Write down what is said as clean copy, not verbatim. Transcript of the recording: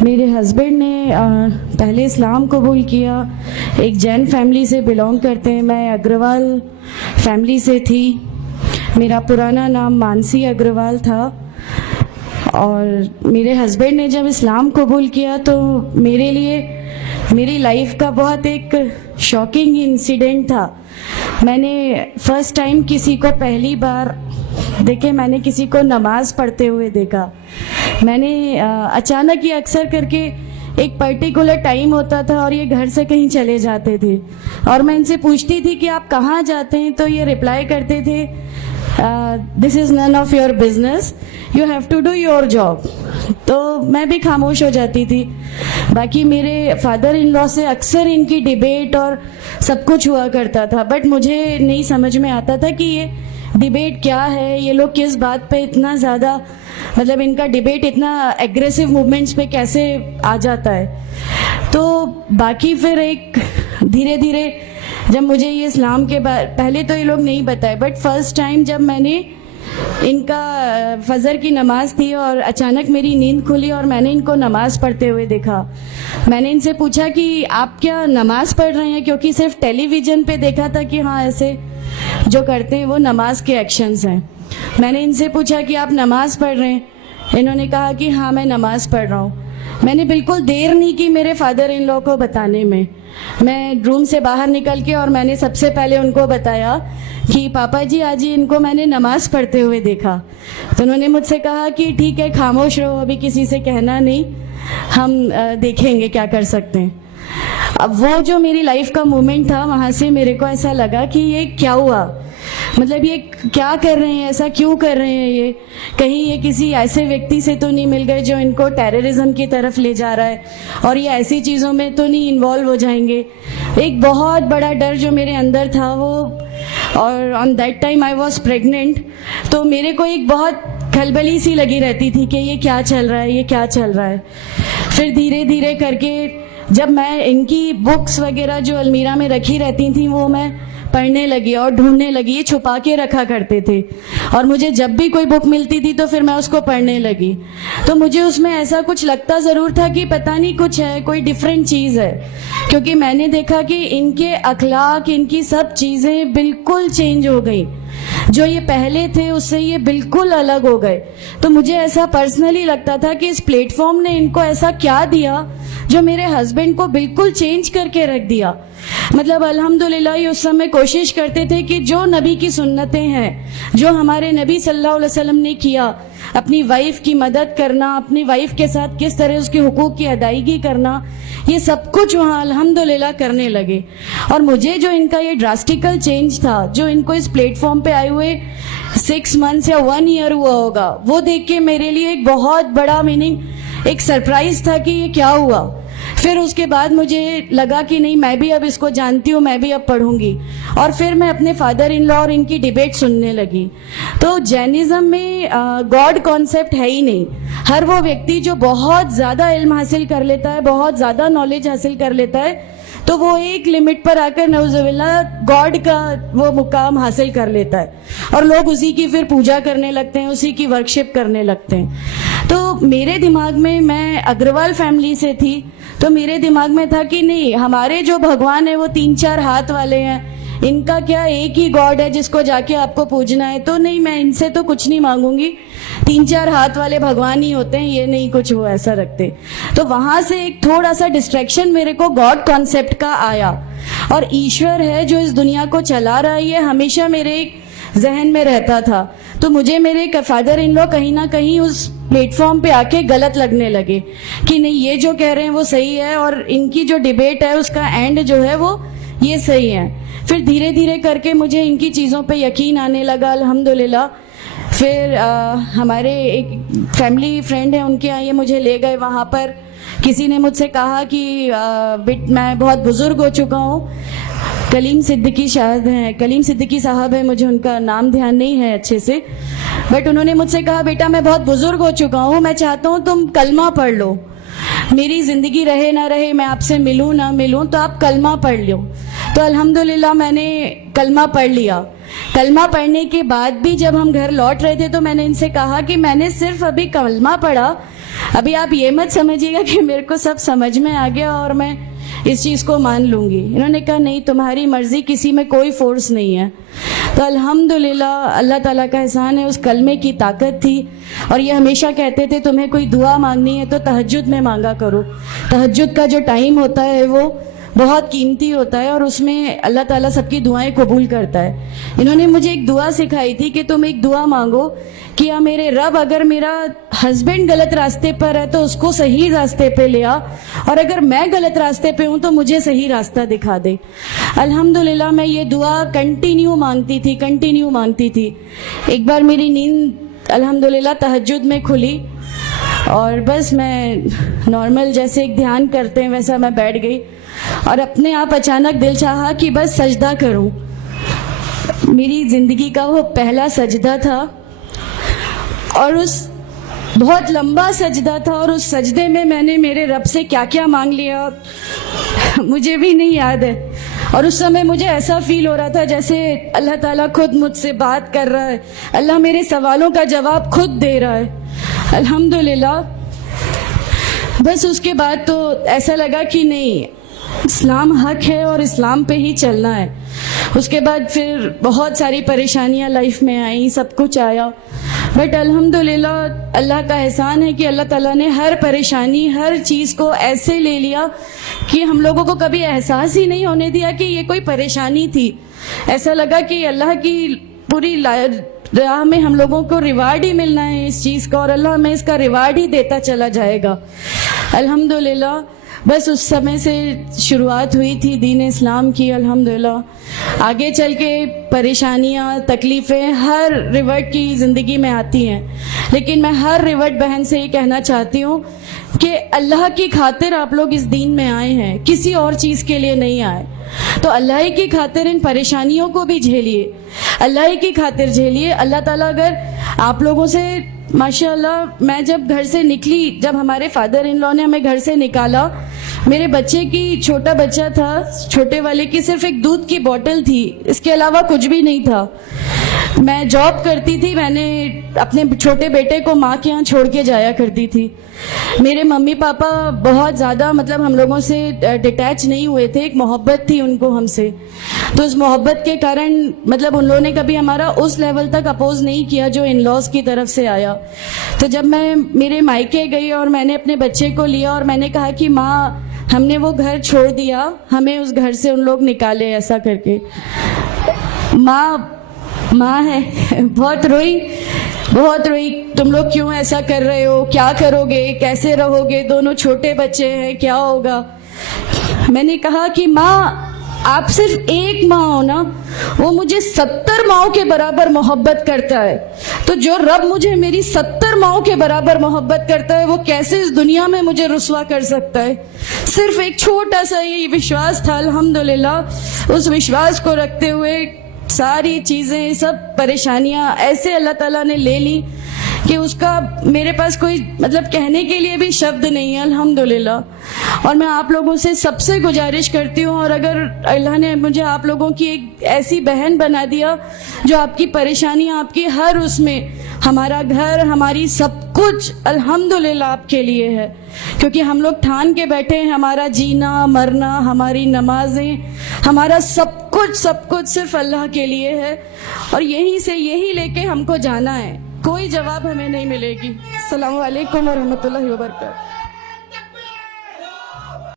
मेरे हस्बैंड ने पहले इस्लाम कबूल किया। एक जैन फैमिली से बिलोंग करते हैं। मैं अग्रवाल फैमिली से थी। मेरा पुराना नाम मानसी अग्रवाल था। और मेरे हस्बैंड ने जब इस्लाम कबूल किया तो मेरे लिए मेरी लाइफ का बहुत एक शॉकिंग इंसिडेंट था। मैंने फर्स्ट टाइम किसी को पहली बार मैंने किसी को नमाज पढ़ते हुए देखा। मैंने अचानक ये अक्सर करके एक पर्टिकुलर टाइम होता था और ये घर से कहीं चले जाते थे और मैं इनसे पूछती थी कि आप कहाँ जाते हैं, तो ये रिप्लाई करते थे this is none of your business, you have to do your job. तो मैं भी खामोश हो जाती थी। बाकी मेरे फादर इन लॉ से अक्सर इनकी डिबेट और सब कुछ हुआ करता था, बट मुझे नहीं समझ में आता था कि ये डिबेट क्या है, ये लोग किस बात पे इतना ज़्यादा इनका डिबेट इतना एग्रेसिव मूवमेंट्स पे कैसे आ जाता है। तो बाकी फिर एक धीरे धीरे जब मुझे ये इस्लाम के पहले तो ये लोग नहीं बताए, बट फर्स्ट टाइम जब मैंने इनका फजर की नमाज थी और अचानक मेरी नींद खुली और मैंने इनको नमाज पढ़ते हुए देखा। मैंने इनसे पूछा कि आप क्या नमाज पढ़ रहे हैं, क्योंकि सिर्फ टेलीविज़न पे देखा था कि हाँ ऐसे जो करते हैं वो नमाज के एक्शंस हैं। मैंने इनसे पूछा कि आप नमाज पढ़ रहे हैं। इन्होंने कहा कि हाँ मैं नमाज पढ़ रहा हूँ। मैंने बिल्कुल देर नहीं की मेरे फादर इन लॉ को बताने में। मैं रूम से बाहर निकल के और मैंने सबसे पहले उनको बताया कि पापा जी आज ही इनको मैंने नमाज पढ़ते हुए देखा। तो उन्होंने मुझसे कहा कि ठीक है खामोश रहो, अभी किसी से कहना नहीं, हम देखेंगे क्या कर सकते हैं। अब वो जो मेरी लाइफ का मोमेंट था, वहाँ से मेरे को ऐसा लगा कि ये क्या हुआ, ये क्या कर रहे हैं, ऐसा क्यों कर रहे हैं, ये कहीं ये किसी ऐसे व्यक्ति से तो नहीं मिल गए जो इनको टेररिज्म की तरफ ले जा रहा है और ये ऐसी चीज़ों में तो नहीं इन्वॉल्व हो जाएंगे। एक बहुत बड़ा डर जो मेरे अंदर था वो, और on that time I was pregnant, तो मेरे को एक बहुत खलबली सी लगी रहती थी कि ये क्या चल रहा है, ये क्या चल रहा है। फिर धीरे धीरे करके जब मैं इनकी बुक्स वगैरह जो अलमीरा में रखी रहती थी वो मैं पढ़ने लगी और ढूंढने लगी। ये छुपा के रखा करते थे और मुझे जब भी कोई बुक मिलती थी तो फिर मैं उसको पढ़ने लगी। तो मुझे उसमें ऐसा कुछ लगता ज़रूर था कि पता नहीं कुछ है, कोई डिफरेंट चीज़ है, क्योंकि मैंने देखा कि इनके अखलाक, इनकी सब चीज़ें बिल्कुल चेंज हो गई। जो ये पहले थे उससे ये बिल्कुल अलग हो गए। तो मुझे ऐसा पर्सनली लगता था कि इस प्लेटफॉर्म ने इनको ऐसा क्या दिया जो मेरे हस्बैंड को बिल्कुल चेंज करके रख दिया। अल्हम्दुलिल्लाह ये उस समय कोशिश करते थे कि जो नबी की सुन्नतें हैं, जो हमारे नबी सल्लल्लाहु अलैहि वसल्लम ने किया, अपनी वाइफ की मदद करना, अपनी वाइफ के साथ किस तरह उसके हुकूक की अदायगी करना, ये सब कुछ वहाँ अल्हम्दुलिल्लाह करने लगे। और मुझे जो इनका ये ड्रास्टिकल चेंज था, जो इनको इस प्लेटफॉर्म पे आए हुए 6 मंथ्स या 1 ईयर हुआ होगा, वो देख के मेरे लिए एक बहुत बड़ा एक सरप्राइज था कि ये क्या हुआ। फिर उसके बाद मुझे लगा कि नहीं, मैं भी अब इसको जानती हूँ, मैं भी अब पढ़ूंगी। और फिर मैं अपने फादर इन लॉ और इनकी डिबेट सुनने लगी। तो जैनिज्म में गॉड कॉन्सेप्ट है ही नहीं। हर वो व्यक्ति जो बहुत ज़्यादा इल्म हासिल कर लेता है, बहुत ज़्यादा नॉलेज हासिल कर लेता है, तो वो एक लिमिट पर आकर नऊजुबिल्लाह गॉड का वो मुकाम हासिल कर लेता है और लोग उसी की फिर पूजा करने लगते हैं, उसी की वर्शिप करने लगते हैं। तो मेरे दिमाग में, मैं अग्रवाल फैमिली से थी, तो मेरे दिमाग में था कि नहीं, हमारे जो भगवान है वो 3-4 हाथ वाले हैं, इनका क्या एक ही गॉड है जिसको जाके आपको पूजना है। तो नहीं, मैं इनसे तो कुछ नहीं मांगूंगी, 3-4 हाथ वाले भगवान ही होते हैं, ये नहीं कुछ वो ऐसा रखते। तो वहां से एक थोड़ा सा डिस्ट्रैक्शन मेरे को गॉड कॉन्सेप्ट का आया। और ईश्वर है जो इस दुनिया को चला रहा है, ये हमेशा मेरे जहन में रहता था। तो मुझे मेरे फादर इन लॉ कहीं ना कहीं उस प्लेटफॉर्म पे आके गलत लगने लगे कि नहीं, ये जो कह रहे हैं वो सही है और इनकी जो डिबेट है उसका एंड जो है वो ये सही है। फिर धीरे धीरे करके मुझे इनकी चीज़ों पे यकीन आने लगा अल्हम्दुलिल्लाह। फिर हमारे एक फैमिली फ्रेंड है, उनके यहाँ ये मुझे ले गए। वहाँ पर किसी ने मुझसे कहा कि मैं बहुत बुजुर्ग हो चुका हूँ, कलीम सिद्दीकी शायद हैं, कलीम सिद्दीकी साहब है, मुझे उनका नाम ध्यान नहीं है अच्छे से, बट उन्होंने मुझसे कहा बेटा मैं बहुत बुजुर्ग हो चुका हूँ, मैं चाहता हूँ तुम कलमा पढ़ लो, मेरी ज़िंदगी रहे ना रहे, मैं आपसे मिलूँ ना मिलूँ, तो आप कलमा पढ़ लो। तो अल्हम्दुलिल्लाह मैंने कलमा पढ़ लिया। कलमा पढ़ने के बाद भी जब हम घर लौट रहे थे तो मैंने इनसे कहा कि मैंने सिर्फ अभी कलमा पढ़ा, अभी आप ये मत समझिएगा कि मेरे को सब समझ में आ गया और मैं इस चीज़ को मान लूँगी। इन्होंने कहा नहीं, तुम्हारी मर्ज़ी, किसी में कोई फोर्स नहीं है। तो अल्हम्दुलिल्लाह अल्लाह ताला का एहसान है, उस कलमे की ताकत थी। और ये हमेशा कहते थे तुम्हें कोई दुआ मांगनी है तो तहज्जुद में मांगा करो। तहज्जुद का जो टाइम होता है वो बहुत कीमती होता है और उसमें अल्लाह ताला सबकी दुआएं कबूल करता है। इन्होंने मुझे एक दुआ सिखाई थी कि तुम एक दुआ मांगो कि या मेरे रब, अगर मेरा हस्बैंड गलत रास्ते पर है तो उसको सही रास्ते पे ले आ, और अगर मैं गलत रास्ते पे हूं तो मुझे सही रास्ता दिखा दे। अल्हम्दुलिल्लाह मैं ये दुआ कंटिन्यू मांगती थी। एक बार मेरी नींद अल्हम्दुलिल्लाह तहज्जुद में खुली और बस मैं नॉर्मल जैसे एक ध्यान करते हैं वैसा मैं बैठ गई और अपने आप अचानक दिल चाहा कि बस सजदा करूं। मेरी ज़िंदगी का वो पहला सजदा था और उस बहुत लंबा सजदा था और उस सजदे में मैंने मेरे रब से क्या क्या मांग लिया मुझे भी नहीं याद है। और उस समय मुझे ऐसा फील हो रहा था जैसे अल्लाह ताला खुद मुझसे बात कर रहा है, अल्लाह मेरे सवालों का जवाब खुद दे रहा है। अल्हम्दुलिल्लाह बस उसके बाद तो ऐसा लगा कि नहीं, इस्लाम हक है और इस्लाम पे ही चलना है। उसके बाद फिर बहुत सारी परेशानियां लाइफ में आई, सब कुछ आया, बट अल्हम्दुलिल्लाह अल्लाह का एहसान है कि अल्लाह ताला ने हर परेशानी, हर चीज़ को ऐसे ले लिया कि हम लोगों को कभी एहसास ही नहीं होने दिया कि ये कोई परेशानी थी। ऐसा लगा कि अल्लाह की पूरी राह में हम लोगों को रिवार्ड ही मिलना है इस चीज़ का और अल्लाह हमें इसका रिवार्ड ही देता चला जाएगा। अल्हम्दुलिल्लाह बस उस समय से शुरुआत हुई थी दीन इस्लाम की। अल्हम्दुलिल्लाह आगे चल के परेशानियाँ, तकलीफ़ें हर रिवर्ट की ज़िंदगी में आती हैं, लेकिन मैं हर रिवर्ट बहन से ये कहना चाहती हूँ कि अल्लाह की खातिर आप लोग इस दीन में आए हैं, किसी और चीज़ के लिए नहीं आए। तो अल्लाह ही की खातिर इन परेशानियों को भी झेलिए, अल्लाह ही की खातिर झेलिए। अल्लाह ताला अगर आप लोगों से, माशाअल्लाह मैं जब घर से निकली, जब हमारे फादर इन लॉ ने हमें घर से निकाला, मेरे बच्चे की, छोटा बच्चा था, छोटे वाले की सिर्फ एक दूध की बोतल थी, इसके अलावा कुछ भी नहीं था। मैं जॉब करती थी, मैंने अपने छोटे बेटे को माँ के यहाँ छोड़ के जाया करती थी। मेरे मम्मी पापा बहुत ज़्यादा मतलब हम लोगों से डिटैच नहीं हुए थे, एक मोहब्बत थी उनको हमसे, तो उस मोहब्बत के कारण मतलब उन लोगों ने कभी हमारा उस लेवल तक अपोज नहीं किया जो इन लॉज की तरफ से आया। तो जब मैं मेरे मायके गई और मैंने अपने बच्चे को लिया और मैंने कहा कि माँ हमने वो घर छोड़ दिया, हमें उस घर से उन लोग निकाले, ऐसा करके माँ है बहुत रोई, तुम लोग क्यों ऐसा कर रहे हो, क्या करोगे, कैसे रहोगे, दोनों छोटे बच्चे हैं, क्या होगा। मैंने कहा कि माँ आप सिर्फ एक माँ हो ना, वो मुझे 70 माँओं के बराबर मोहब्बत करता है, तो जो रब मुझे मेरी 70 माँओं के बराबर मोहब्बत करता है वो कैसे इस दुनिया में मुझे रुस्वा कर सकता है। सिर्फ एक छोटा सा ये विश्वास था। अल्हम्दुलिल्लाह उस विश्वास को रखते हुए सारी चीज़ें, सब परेशानियां ऐसे अल्लाह ताला ने ले ली कि उसका मेरे पास कोई मतलब कहने के लिए भी शब्द नहीं है। अल्हम्दुलिल्लाह। और मैं आप लोगों से सबसे गुजारिश करती हूँ, और अगर अल्लाह ने मुझे आप लोगों की एक ऐसी बहन बना दिया जो आपकी परेशानी, आपकी हर उसमें, हमारा घर, हमारी सब कुछ अल्हम्दुलिल्लाह आपके लिए है, क्योंकि हम लोग ठान के बैठे हैं हमारा जीना मरना, हमारी नमाजें, हमारा सब कुछ सिर्फ अल्लाह के लिए है और यही लेके हमको जाना है, कोई जवाब हमें नहीं मिलेगी। अस्सलामु अलैकुम व रहमतुल्लाहि व बरकातहू।